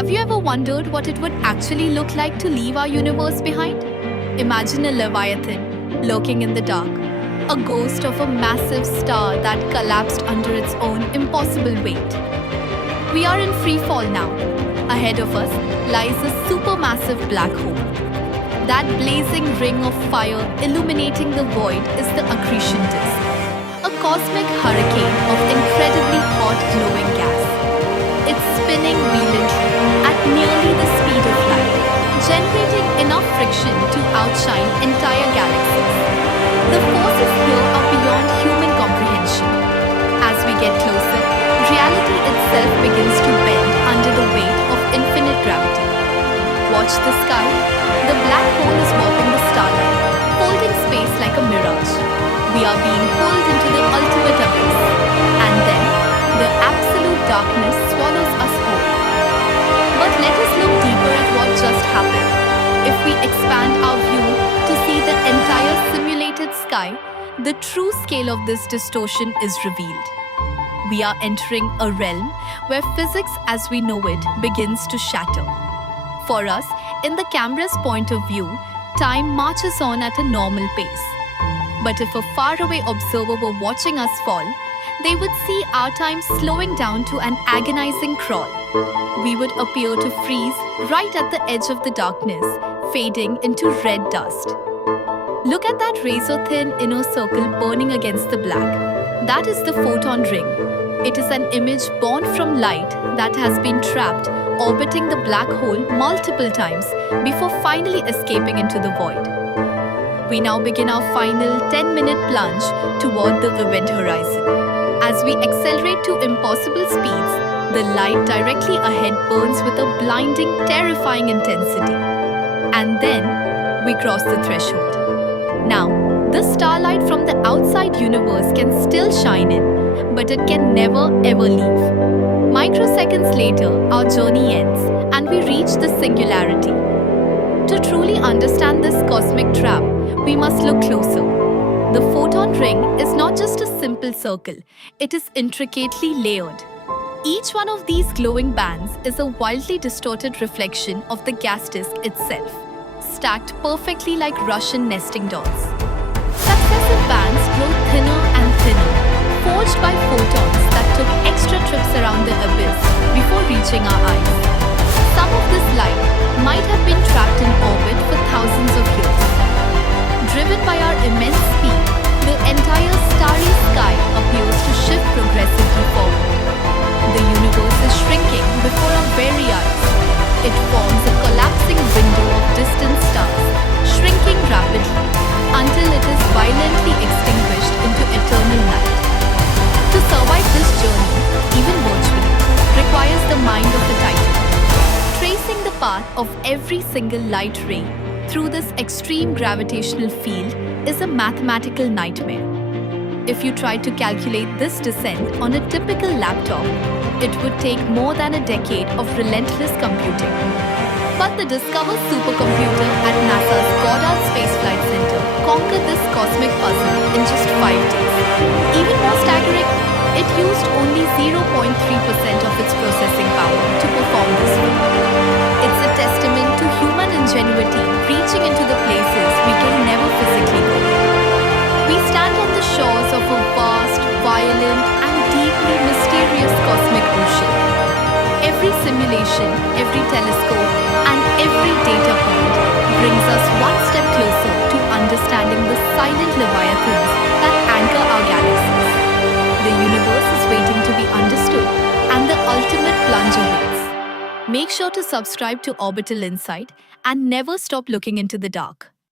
Have you ever wondered what it would actually look like to leave our universe behind? Imagine a leviathan lurking in the dark, a ghost of a massive star that collapsed under its own impossible weight. We are in free fall now. Ahead of us lies a supermassive black hole. That blazing ring of fire illuminating the void is the accretion disk, a cosmic hurricane of incredibly hot glowing gas. It's spinning violently at nearly the speed of light, generating enough friction to outshine entire galaxies. The forces here are beyond human comprehension. As we get closer, reality itself begins to bend under the weight of infinite gravity. Watch the sky. The black hole is warping the starlight, folding space like a mirage. We are being pulled into the ultimate abyss. And then, the absolute darkness swallows us whole. But let us look deeper at what just happened. If we expand our view to see the entire simulated sky, the true scale of this distortion is revealed. We are entering a realm where physics as we know it begins to shatter. For us, in the camera's point of view, time marches on at a normal pace. But if a faraway observer were watching us fall, they would see our time slowing down to an agonizing crawl. We would appear to freeze right at the edge of the darkness, fading into red dust. Look at that razor-thin inner circle burning against the black. That is the photon ring. It is an image born from light that has been trapped, orbiting the black hole multiple times before finally escaping into the void. We now begin our final 10-minute plunge toward the event horizon. As we accelerate to impossible speeds, the light directly ahead burns with a blinding, terrifying intensity. And then, we cross the threshold. Now, the starlight from the outside universe can still shine in, but it can never ever leave. Microseconds later, our journey ends, and we reach the singularity. To truly understand this cosmic trap, we must look closer. The photon ring is not just a simple circle, it is intricately layered. Each one of these glowing bands is a wildly distorted reflection of the gas disk itself, stacked perfectly like Russian nesting dolls. Successive bands grow thinner and thinner, forged by photons that took extra trips around the abyss before reaching our eyes. Some of this light might have been trapped in orbit for thousands of years. Driven by our immense speed, the entire starry sky appears to shift progressively forward. The universe is shrinking before our very eyes. It forms a collapsing window of distant stars, shrinking rapidly until it is violently extinguished into eternal night. To survive this journey, even virtually, requires the mind of a titan. Tracing the path of every single light ray through this extreme gravitational field is a mathematical nightmare. If you tried to calculate this descent on a typical laptop, it would take more than a decade of relentless computing. But the Discover supercomputer at NASA's Goddard Space Flight Center conquered this cosmic puzzle in just 5 days. Even more staggering, it used only 0.3% of its processing power to perform this feat. It's a testament to human ingenuity reaching into the places we can never physically go. We stand on the shores of a vast, violent, and deeply mysterious cosmic ocean. Every simulation, every telescope, and every data point brings us one step closer to understanding the silent leviathans that anchor our galaxies. The universe is waiting to be understood, and the ultimate plunge awaits. Make sure to subscribe to Orbital Insight and never stop looking into the dark.